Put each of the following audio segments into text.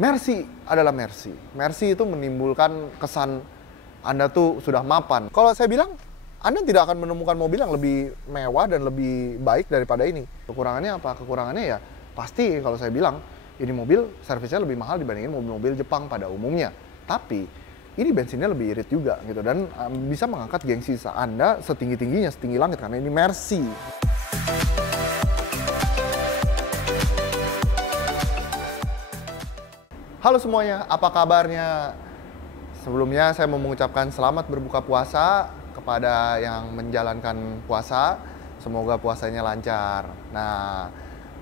Mercy adalah Mercy. Mercy itu menimbulkan kesan Anda tuh sudah mapan. Kalau saya bilang, Anda tidak akan menemukan mobil yang lebih mewah dan lebih baik daripada ini. Kekurangannya apa? Kekurangannya ya pasti kalau saya bilang, ini mobil servisnya lebih mahal dibandingin mobil-mobil Jepang pada umumnya. Tapi ini bensinnya lebih irit juga gitu dan bisa mengangkat gengsi Anda setinggi-tingginya, setinggi langit karena ini Mercy. Halo semuanya, apa kabarnya? Sebelumnya saya mau mengucapkan selamat berbuka puasa kepada yang menjalankan puasa. Semoga puasanya lancar. Nah,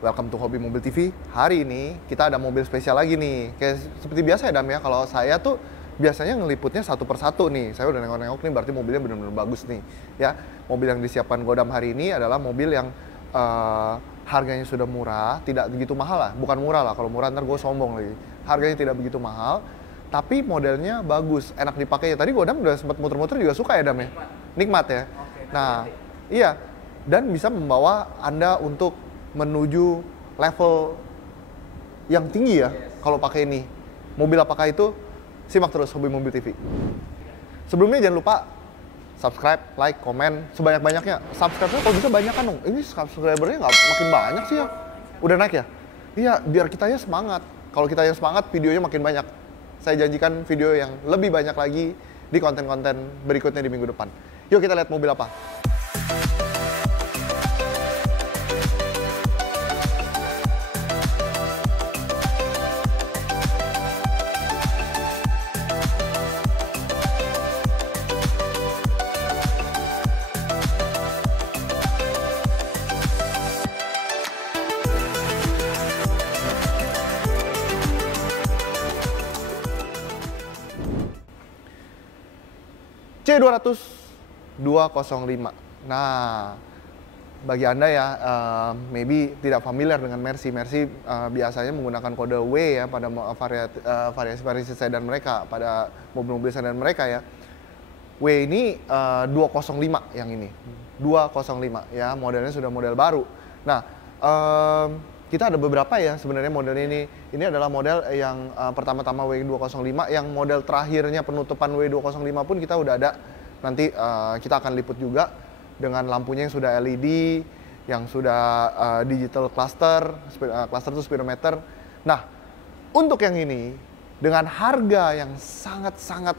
welcome to Hobi Mobil TV. Hari ini kita ada mobil spesial lagi nih. Kayak seperti biasa ya Dam ya, kalau saya tuh biasanya ngeliputnya satu persatu nih. Saya udah nengok-nengok nih, berarti mobilnya benar-benar bagus nih. Ya, mobil yang disiapkan Godam hari ini adalah mobil yang harganya sudah murah, tidak begitu mahal lah. Bukan murah lah, kalau murah ntar gue sombong lagi. Harganya tidak begitu mahal, tapi modelnya bagus, enak dipakai. Tadi Godam udah sempat muter-muter juga suka ya Dam ya? Nikmat ya? Nah, iya. Dan bisa membawa Anda untuk menuju level yang tinggi ya, kalau pakai ini. Mobil apakah itu? Simak terus Hobi Mobil TV. Sebelumnya jangan lupa subscribe, like, komen, sebanyak-banyaknya. Subscribe-nya kalau bisa banyak kan dong. Ini subscribernya nggak makin banyak sih ya. Udah naik ya? Iya, biar kitanya semangat. Kalau kita yang semangat, videonya makin banyak. Saya janjikan video yang lebih banyak lagi di konten-konten berikutnya di minggu depan. Yuk kita lihat mobil apa. C200 205. Nah, bagi Anda ya, maybe tidak familiar dengan Mercy. Mercy biasanya menggunakan kode W ya pada variasi sedan mereka, pada mobil-mobil sedan mereka ya. W ini 205 yang ini. 205 ya, modelnya sudah model baru. Nah, kita ada beberapa ya sebenarnya model ini. Ini adalah model yang pertama-tama W205, yang model terakhirnya penutupan W205 pun kita udah ada. Nanti kita akan liput juga dengan lampunya yang sudah LED, yang sudah digital cluster, cluster itu speedometer. Nah, untuk yang ini dengan harga yang sangat-sangat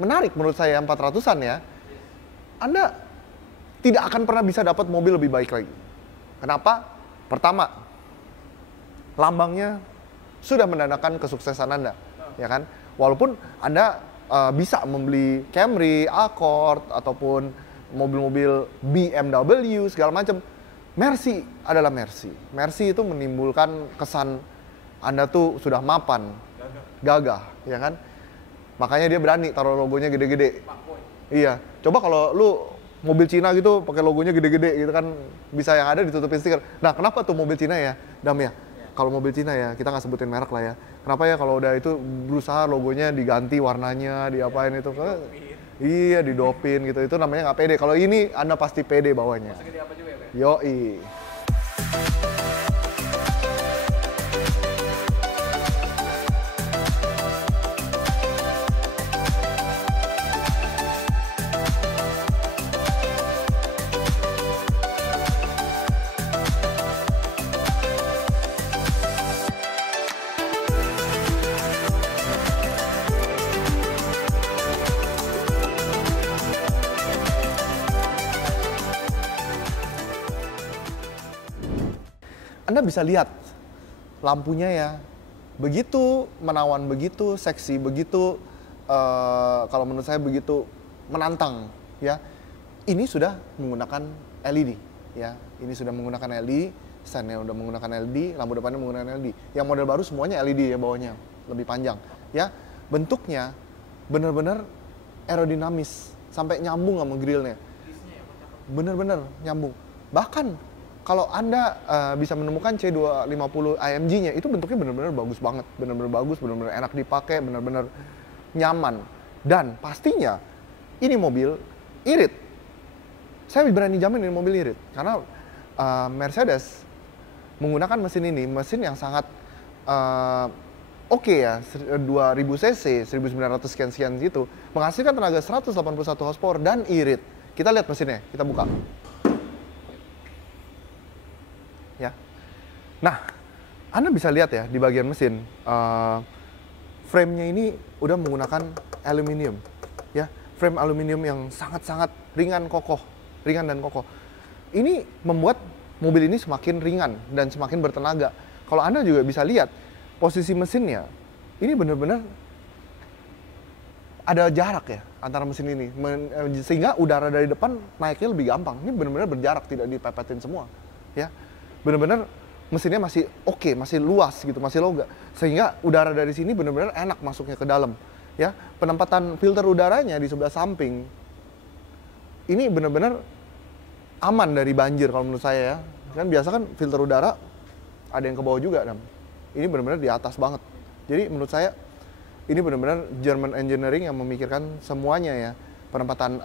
menarik menurut saya, 400-an ya, Anda tidak akan pernah bisa dapat mobil lebih baik lagi. Kenapa? Pertama, lambangnya sudah menandakan kesuksesan Anda, ya kan? Walaupun Anda bisa membeli Camry, Accord, ataupun mobil-mobil BMW segala macam, Mercy adalah Mercy. Mercy itu menimbulkan kesan Anda tuh sudah mapan, gagah, ya kan? Makanya dia berani taruh logonya gede-gede. Iya, coba kalau lu mobil Cina gitu pakai logonya gede-gede gitu kan, bisa yang ada ditutupin stiker. Nah, kenapa tuh mobil Cina ya, Dam ya? Kalau mobil Cina ya, kita nggak sebutin merek lah ya. Kenapa ya kalau udah itu berusaha logonya diganti warnanya, diapain itu? Iya, didopin gitu. Itu namanya nggak pede. Kalau ini Anda pasti pede bawanya. Yoi. Anda bisa lihat lampunya ya, begitu menawan, begitu seksi, begitu kalau menurut saya begitu menantang ya. Ini sudah menggunakan LED ya, ini sudah menggunakan LED, standnya udah menggunakan LED, lampu depannya menggunakan LED. Yang model baru semuanya LED ya, bawahnya lebih panjang ya. Bentuknya benar-benar aerodinamis sampai nyambung sama grillnya, bener-bener nyambung. Bahkan kalau Anda bisa menemukan C250 AMG-nya, itu bentuknya benar-benar bagus banget, benar-benar bagus, benar-benar enak dipakai, benar-benar nyaman. Dan pastinya ini mobil irit. Saya berani jamin ini mobil irit, karena Mercedes menggunakan mesin ini, mesin yang sangat oke ya, 2000 cc, 1900 sekian-sekian gitu, menghasilkan tenaga 181 horsepower dan irit. Kita lihat mesinnya, kita buka. Ya. Nah, Anda bisa lihat ya di bagian mesin, frame-nya ini udah menggunakan aluminium. Ya, frame aluminium yang sangat-sangat ringan dan kokoh. Ini membuat mobil ini semakin ringan dan semakin bertenaga. Kalau Anda juga bisa lihat, posisi mesinnya, ini benar-benar ada jarak ya antara mesin ini. Sehingga udara dari depan naiknya lebih gampang. Ini benar-benar berjarak, tidak dipepetin semua. Ya, benar-benar mesinnya masih oke, masih luas gitu, masih longga. Sehingga udara dari sini benar-benar enak masuknya ke dalam. Ya, penempatan filter udaranya di sebelah samping, ini benar-benar aman dari banjir kalau menurut saya ya. Kan biasa kan filter udara ada yang ke bawah juga, Dam. Ini benar-benar di atas banget. Jadi menurut saya ini benar-benar German engineering yang memikirkan semuanya ya. Penempatan,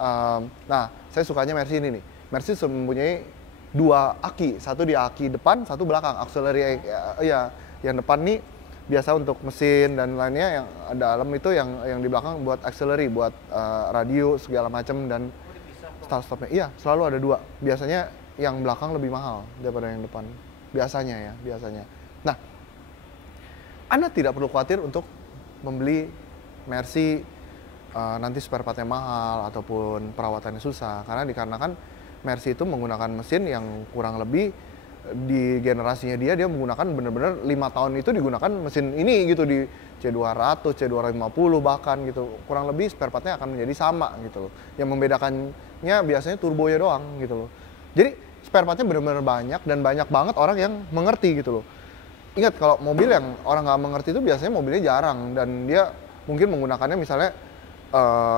nah saya sukanya Mercy ini nih. Mercy mempunyai 2 aki, satu di aki depan, satu belakang. Auxiliary ya, yang depan nih biasa untuk mesin dan lainnya, yang dalam itu yang di belakang buat auxiliary, buat radio segala macam dan start-stopnya. Iya, selalu ada 2. Biasanya yang belakang lebih mahal daripada yang depan. Biasanya. Nah, Anda tidak perlu khawatir untuk membeli Mercy nanti spare part-nya mahal ataupun perawatannya susah. Karena dikarenakan Mercy itu menggunakan mesin yang kurang lebih di generasinya dia menggunakan benar-benar 5 tahun itu digunakan mesin ini gitu, di C200, C250 bahkan gitu. Kurang lebih spare part-nya akan menjadi sama gitu loh. Yang membedakannya biasanya turbonya doang gitu loh. Jadi spare part-nya benar-benar banyak dan banyak banget orang yang mengerti gitu loh. Ingat, kalau mobil yang orang nggak mengerti itu biasanya mobilnya jarang dan dia mungkin menggunakannya misalnya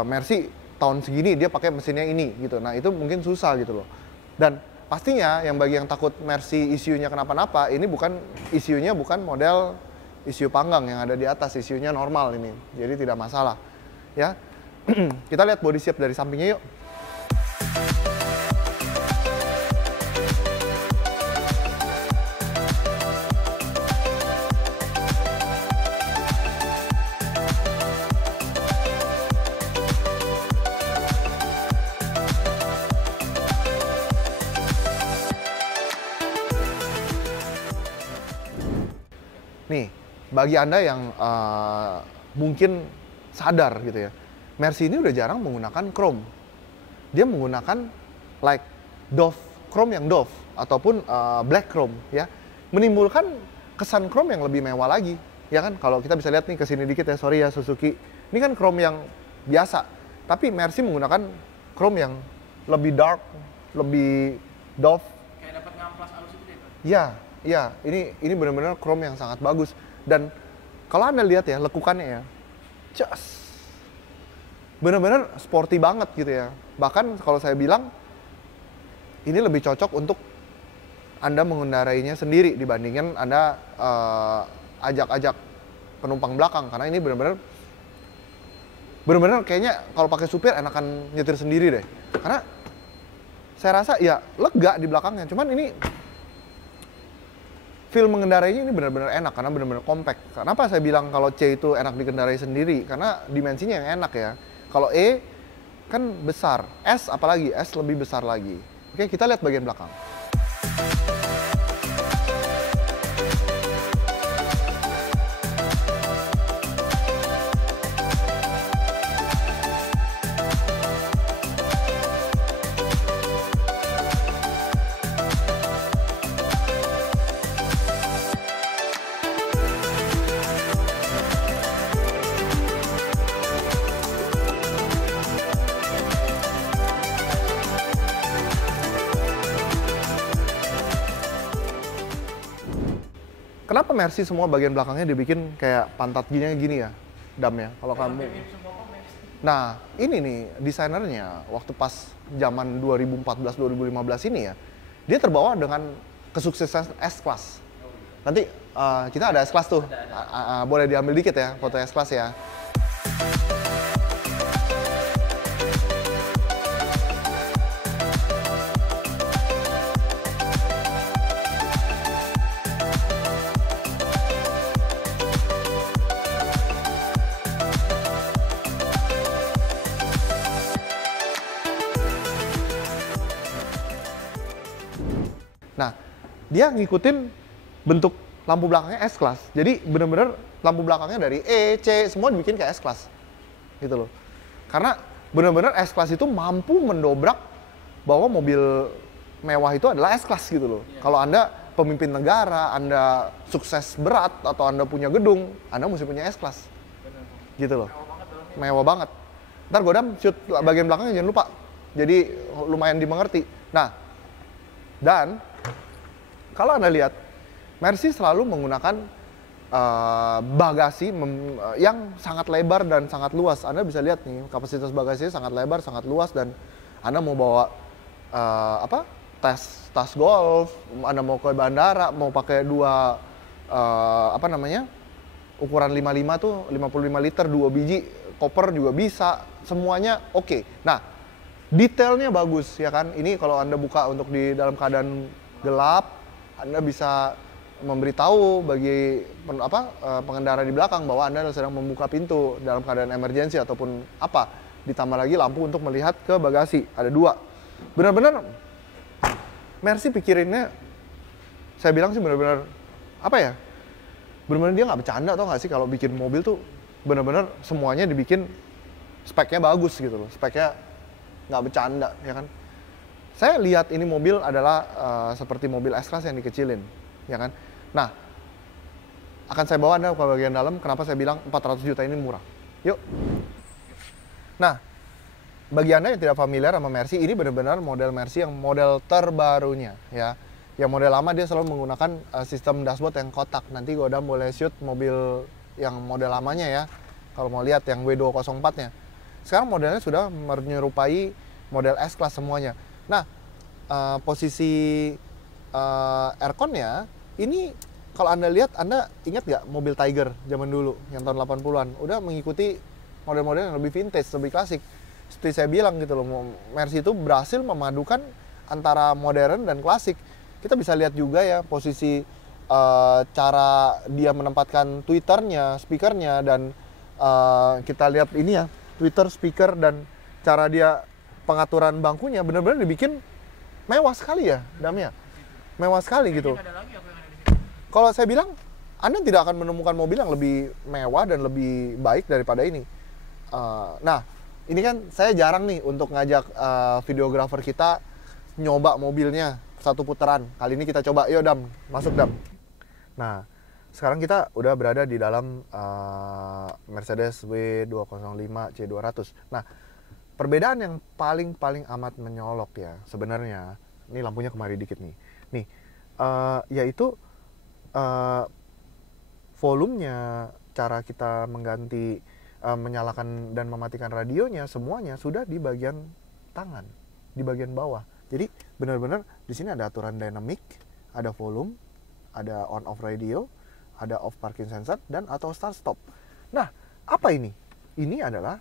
Mercy tahun segini dia pakai mesinnya ini gitu. Nah, itu mungkin susah gitu loh. Dan pastinya yang bagi yang takut Mercy isunya kenapa-napa, ini isunya bukan model isu panggang yang ada di atas, isunya normal ini. Jadi tidak masalah. Ya. Kita lihat body shape dari sampingnya yuk. Nih, bagi Anda yang mungkin sadar gitu ya, Mercy ini udah jarang menggunakan chrome. Dia menggunakan like chrome yang doff ataupun black chrome ya, menimbulkan kesan chrome yang lebih mewah lagi. Ya kan, kalau kita bisa lihat nih kesini dikit ya, sorry ya Suzuki. Ini kan chrome yang biasa, tapi Mercy menggunakan chrome yang lebih dark, lebih doff. Kayak dapat ngamplas halus gitu ya, Pak? Iya, ini benar-benar chrome yang sangat bagus. Dan kalau Anda lihat ya lekukannya ya, benar-benar sporty banget gitu ya. Bahkan kalau saya bilang ini lebih cocok untuk Anda mengendarainya sendiri dibandingkan Anda ajak-ajak penumpang belakang, karena ini benar-benar kayaknya kalau pakai supir enakan nyetir sendiri deh. Karena saya rasa ya lega di belakangnya, cuman ini feel mengendarainya ini benar-benar enak karena benar-benar compact. Kenapa saya bilang kalau C itu enak dikendarai sendiri? Karena dimensinya yang enak ya. Kalau E kan besar, S apalagi, S lebih besar lagi. Oke, kita lihat bagian belakang. Kenapa Mercy semua bagian belakangnya dibikin kayak pantat gini ya, Dam ya? Kalau kamu. Nah, ini nih desainernya waktu pas zaman 2014-2015 ini ya, dia terbawa dengan kesuksesan S-Class. Nanti kita ada S-Class tuh, boleh diambil dikit ya foto S-Class ya. dia ngikutin bentuk lampu belakangnya S-Class. Jadi bener-bener lampu belakangnya dari E, C, semua dibikin kayak S-Class. Gitu loh. Karena bener-bener S-Class itu mampu mendobrak bahwa mobil mewah itu adalah S-Class gitu loh. Kalau Anda pemimpin negara, Anda sukses berat, atau Anda punya gedung, Anda mesti punya S-Class. Gitu loh. Mewah banget. Ntar Godam shoot bagian belakangnya jangan lupa. Jadi lumayan dimengerti. Nah, dan kalau Anda lihat, Mercy selalu menggunakan bagasi yang sangat lebar dan sangat luas. Anda bisa lihat nih, kapasitas bagasinya sangat lebar, sangat luas, dan Anda mau bawa tas golf, Anda mau ke bandara, mau pakai dua ukuran 55 tuh 55 liter 2 biji koper juga bisa, semuanya oke. Nah, detailnya bagus ya kan. Ini kalau Anda buka untuk di dalam keadaan gelap, Anda bisa memberitahu bagi pengendara di belakang bahwa Anda sedang membuka pintu dalam keadaan emergensi ataupun apa. Ditambah lagi lampu untuk melihat ke bagasi, ada 2. Benar-benar Mercy pikirinnya, saya bilang sih benar-benar benar-benar dia nggak bercanda, tau nggak sih, kalau bikin mobil tuh benar-benar semuanya dibikin speknya bagus gitu loh, speknya nggak bercanda ya kan. Saya lihat ini mobil adalah seperti mobil S-Class yang dikecilin ya kan. Nah, akan saya bawa Anda ke bagian dalam, kenapa saya bilang 400 juta ini murah. Yuk. Nah, bagi Anda yang tidak familiar sama Mercy, ini benar-benar model Mercy yang model terbarunya ya. Yang model lama dia selalu menggunakan sistem dashboard yang kotak. Nanti Godam boleh shoot mobil yang model lamanya ya, kalau mau lihat yang W204-nya. Sekarang modelnya sudah menyerupai model S-Class semuanya. Nah, posisi aircon-nya ini kalau Anda lihat, Anda ingat nggak mobil Tiger zaman dulu yang tahun 80-an? Udah mengikuti model-model yang lebih vintage, lebih klasik. Seperti saya bilang gitu loh, Mercy itu berhasil memadukan antara modern dan klasik. Kita bisa lihat juga ya posisi cara dia menempatkan tweeternya, speakernya, dan kita lihat ini ya, tweeter, speaker, dan cara dia pengaturan bangkunya benar-benar dibikin mewah sekali ya, Damia. Mewah sekali gitu. Kalau saya bilang, Anda tidak akan menemukan mobil yang lebih mewah dan lebih baik daripada ini. Nah, ini kan saya jarang nih untuk ngajak videografer kita nyoba mobilnya satu putaran. Kali ini kita coba, yuk Dam, masuk Dam. Nah, sekarang kita udah berada di dalam Mercedes W205 C200. Nah, perbedaan yang paling amat menyolok ya sebenarnya, ini lampunya kemari dikit nih. Nih, yaitu volumenya, cara kita mengganti, menyalakan dan mematikan radionya, semuanya sudah di bagian tangan, di bagian bawah. Jadi benar-benar di sini ada aturan dynamic, ada volume, ada on off radio, ada off parking sensor, dan atau start stop. Nah, apa ini? Ini adalah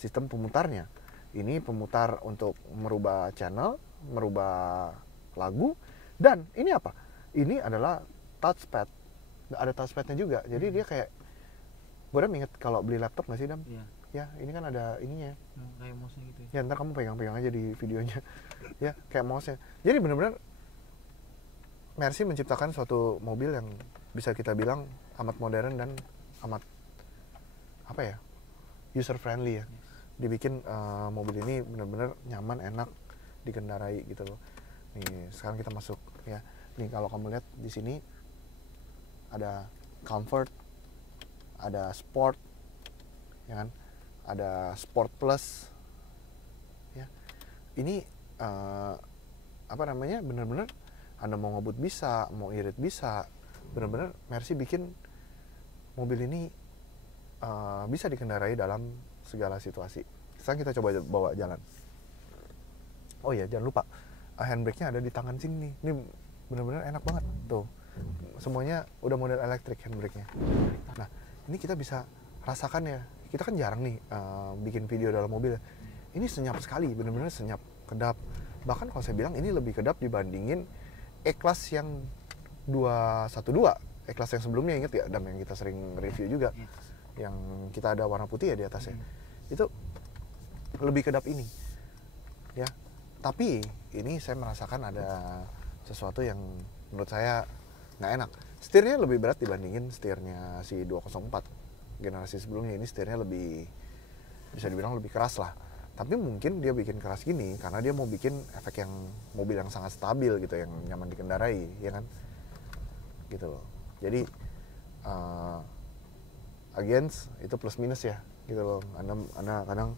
sistem pemutarnya. Ini pemutar untuk merubah channel, merubah lagu, dan ini apa? Ini adalah touchpad. Ada touchpadnya juga. Jadi dia kayak, gue udah inget kalau beli laptop nggak sih Dam? Iya. Ya, ini kan ada ininya. Kayak mouse-nya gitu ya. Ya, ntar kamu pegang-pegang aja di videonya. Ya, kayak mouse-nya. Jadi benar-benar Mercy menciptakan suatu mobil yang bisa kita bilang amat modern dan amat user friendly ya. Dibikin mobil ini benar-benar nyaman, enak dikendarai gitu loh. Nih, sekarang kita masuk ya. Nih, kalau kamu lihat di sini ada comfort, ada sport, ya kan? Ada sport plus, ya. Ini benar-benar Anda mau ngebut bisa, mau irit bisa. Benar-benar Mercy bikin mobil ini bisa dikendarai dalam segala situasi. Sekarang kita coba bawa jalan. Oh iya, jangan lupa handbrake-nya ada di tangan sini nih. Ini benar-benar enak banget tuh. Semuanya udah model elektrik handbrake-nya. Nah, ini kita bisa rasakan ya. Kita kan jarang nih bikin video dalam mobil. Ini senyap sekali, benar-benar senyap, kedap. Bahkan kalau saya bilang ini lebih kedap dibandingin E-Class yang 212. E-Class yang sebelumnya, inget ya, Dam, yang kita sering review juga. Yang kita ada warna putih ya di atasnya. Itu lebih kedap ini. Ya. Tapi ini saya merasakan ada sesuatu yang menurut saya nggak enak. Setirnya lebih berat dibandingin setirnya si 204 generasi sebelumnya. Ini setirnya lebih, bisa dibilang lebih keras lah. Tapi mungkin dia bikin keras gini karena dia mau bikin efek yang mobil yang sangat stabil gitu, yang nyaman dikendarai, ya kan? Gitu loh. Jadi against itu plus minus ya, gitu loh. Anda kadang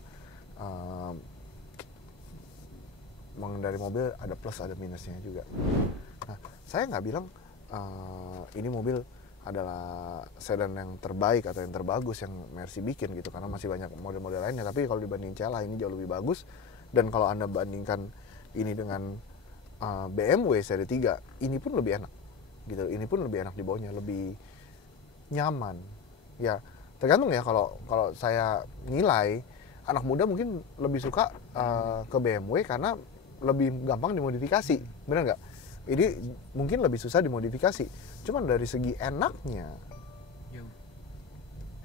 mengendari mobil ada plus ada minusnya juga. Nah, saya nggak bilang ini mobil adalah sedan yang terbaik atau yang terbagus yang Mercy bikin gitu, karena masih banyak model-model lainnya. Tapi kalau dibanding CLA ini jauh lebih bagus. Dan kalau Anda bandingkan ini dengan BMW seri 3, ini pun lebih enak gitu. Ini pun lebih enak dibawanya, lebih nyaman. Ya, tergantung ya. Kalau saya nilai, anak muda mungkin lebih suka ke BMW karena lebih gampang dimodifikasi. Benar nggak? Ini mungkin lebih susah dimodifikasi. Cuman dari segi enaknya, Jauh.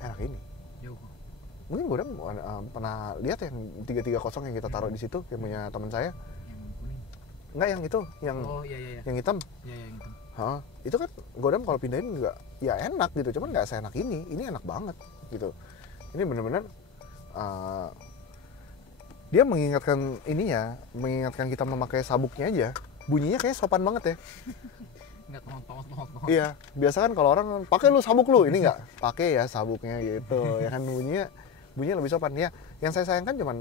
enak ini. Jauh. Mungkin gue pernah lihat yang 330 yang kita taruh di situ, yang punya teman saya. Yang kuning. Enggak, yang itu, yang Oh iya. yang hitam. Iya yang itu. Hah, itu kan Godam kalau pindahin juga ya enak gitu, cuman nggak seenak ini enak banget gitu. Ini bener-bener dia mengingatkan ininya, mengingatkan kita memakai sabuknya aja. Bunyinya kayak sopan banget ya. Nggak tong. Iya, biasa kan kalau orang pakai lu sabuk lu, ini nggak pakai ya sabuknya gitu. Ya kan bunyinya lebih sopan ya. Yang saya sayangkan cuman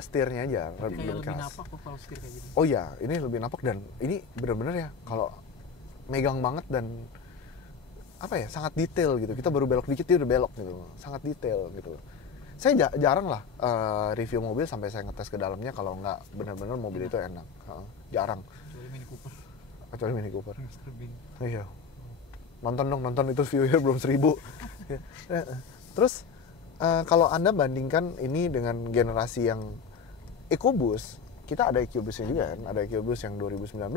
setirnya aja Kayak lebih keras. napak kok kalau setir kayak gitu. Oh iya, ini lebih napak dan ini bener-bener ya kalau megang banget dan sangat detail gitu. Kita baru belok dikit dia udah belok gitu, sangat detail gitu. Saya jarang lah review mobil sampai saya ngetes ke dalamnya kalau nggak bener-bener mobil itu enak. Jarang. Kecuali Mini Cooper. Iya. Nonton itu viewer belum 1000. Terus kalau Anda bandingkan ini dengan generasi yang EcoBoost, kita ada EcoBoost-nya juga kan, ada EcoBoost yang 2019.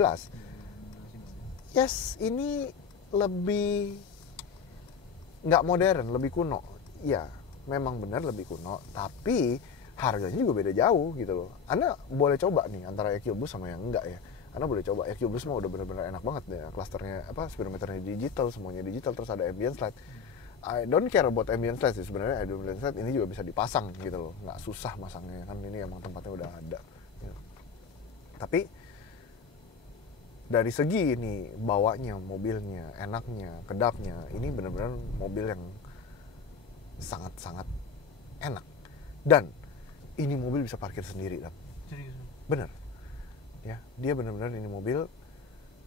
Yes, ini lebih nggak modern, lebih kuno. Ya, memang benar lebih kuno, tapi harganya juga beda jauh gitu loh. Anda boleh coba nih antara EcoBoost sama yang enggak ya. Anda boleh coba. EcoBoost mah udah benar-benar enak banget ya. Klasternya speedometernya digital, semuanya digital, terus ada ambient slide. I don't care about ambient slide sih sebenarnya. Ambient slide ini juga bisa dipasang gitu loh, nggak susah masangnya kan, ini emang tempatnya udah ada gitu. Tapi dari segi ini bawanya, mobilnya, enaknya, kedapnya, ini benar-benar mobil yang sangat-sangat enak. Dan ini mobil bisa parkir sendiri kan. Serius. Bener ya, dia benar-benar ini mobil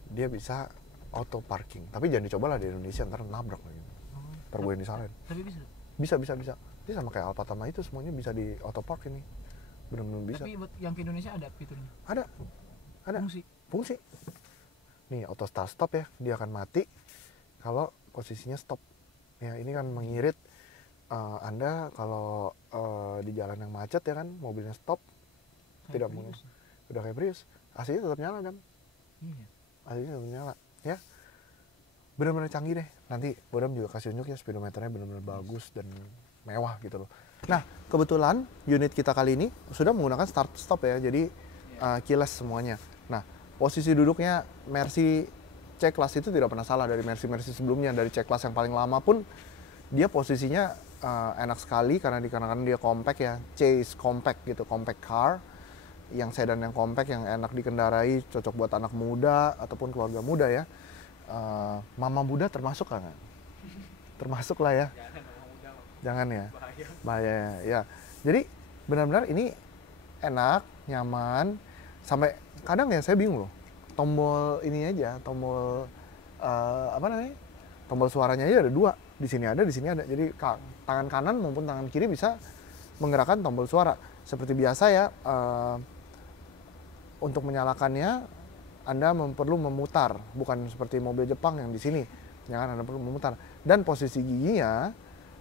dia bisa auto parking. Tapi jangan dicoba lah di Indonesia, ntar nabrak lagi. Ntar gue yang disalahin. Tapi bisa. Dia sama kayak Alphata Tama itu, semuanya bisa di auto park ini. Benar-benar bisa. Tapi buat yang ke Indonesia ada fiturnya. Ada. Fungsi. Nih auto start stop ya, dia akan mati kalau posisinya stop. Ya ini kan mengirit Anda kalau di jalan yang macet ya kan, mobilnya stop, tidak mau, udah kayak Prius, AC-nya tetap nyala kan? Iya. AC-nya tetap nyala, ya. Benar-benar canggih deh. Nanti Bodam juga kasih unjuk ya, speedometernya benar-benar bagus dan mewah gitu loh. Nah, kebetulan unit kita kali ini sudah menggunakan start stop ya, jadi keyless semuanya. Nah, posisi duduknya Mercy C-Class itu tidak pernah salah dari Mercy sebelumnya. Dari C-Class yang paling lama pun dia posisinya enak sekali karena dikarenakan dia compact ya, Chase compact gitu, compact car, yang sedan yang compact yang enak dikendarai, cocok buat anak muda ataupun keluarga muda ya. Mama muda termasuk kan? Termasuk lah ya. Jangan ya. Bahaya ya. Jadi benar-benar ini enak, nyaman, sampai kadang ya saya bingung loh. Tombol ini aja, tombol tombol suaranya aja ada 2. Di sini ada, di sini ada. Jadi tangan kanan maupun tangan kiri bisa menggerakkan tombol suara. Seperti biasa ya, untuk menyalakannya Anda perlu memutar, bukan seperti mobil Jepang yang di sini. Jangan, Anda perlu memutar. Dan posisi giginya,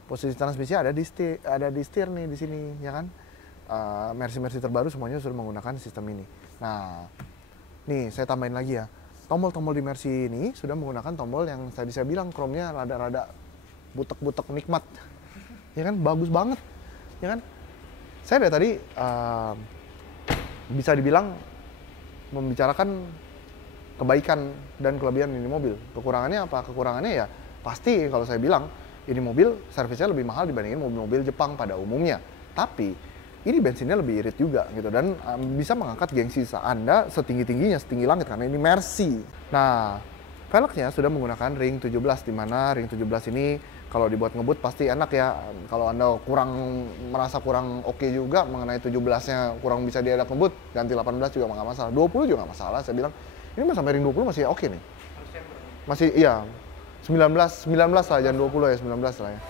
posisi transmisi ada di setir nih di sini, ya kan? Mercy terbaru semuanya sudah menggunakan sistem ini. Nah, nih saya tambahin lagi ya. Tombol-tombol di Mercy ini sudah menggunakan tombol yang tadi saya bilang chrome-nya rada-rada butek-butek nikmat, ya kan, bagus banget, ya kan. Saya dari tadi bisa dibilang membicarakan kebaikan dan kelebihan ini mobil. Kekurangannya apa? Kekurangannya ya pasti kalau saya bilang ini mobil servisnya lebih mahal dibandingin mobil-mobil Jepang pada umumnya. Tapi ini bensinnya lebih irit juga gitu dan bisa mengangkat gengsi Anda setinggi-tingginya, setinggi langit karena ini Mercy. Nah, velgnya sudah menggunakan ring 17 di mana ring 17 ini kalau dibuat ngebut pasti enak ya. Kalau Anda merasa kurang oke juga mengenai 17-nya kurang bisa diajak ngebut, ganti 18 juga nggak masalah. 20 juga nggak masalah. Saya bilang ini sampai ring 20 masih oke nih. Masih iya. 19 lah, jangan 20 ya, 19 lah ya.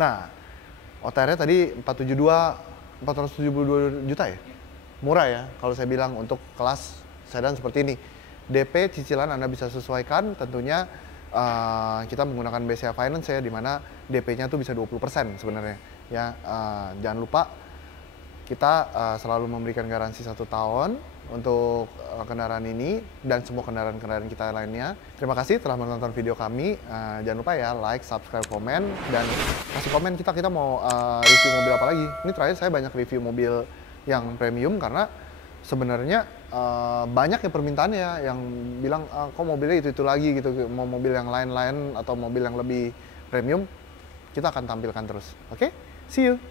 Nah, OTR-nya tadi 472 juta ya? Murah ya, kalau saya bilang untuk kelas sedan seperti ini. DP cicilan Anda bisa sesuaikan, tentunya kita menggunakan BCA Finance ya, di mana DP-nya tuh bisa 20% sebenarnya. Ya, jangan lupa kita selalu memberikan garansi 1 tahun untuk kendaraan ini dan semua kendaraan-kendaraan kita lainnya. Terima kasih telah menonton video kami. Jangan lupa ya like, subscribe, komen, dan kasih komen kita mau review mobil apa lagi. Ini terakhir saya banyak review mobil yang premium karena sebenarnya banyak ya permintaannya yang bilang kok mobilnya itu lagi gitu, mau mobil yang lain-lain atau mobil yang lebih premium, kita akan tampilkan terus. Oke? See you!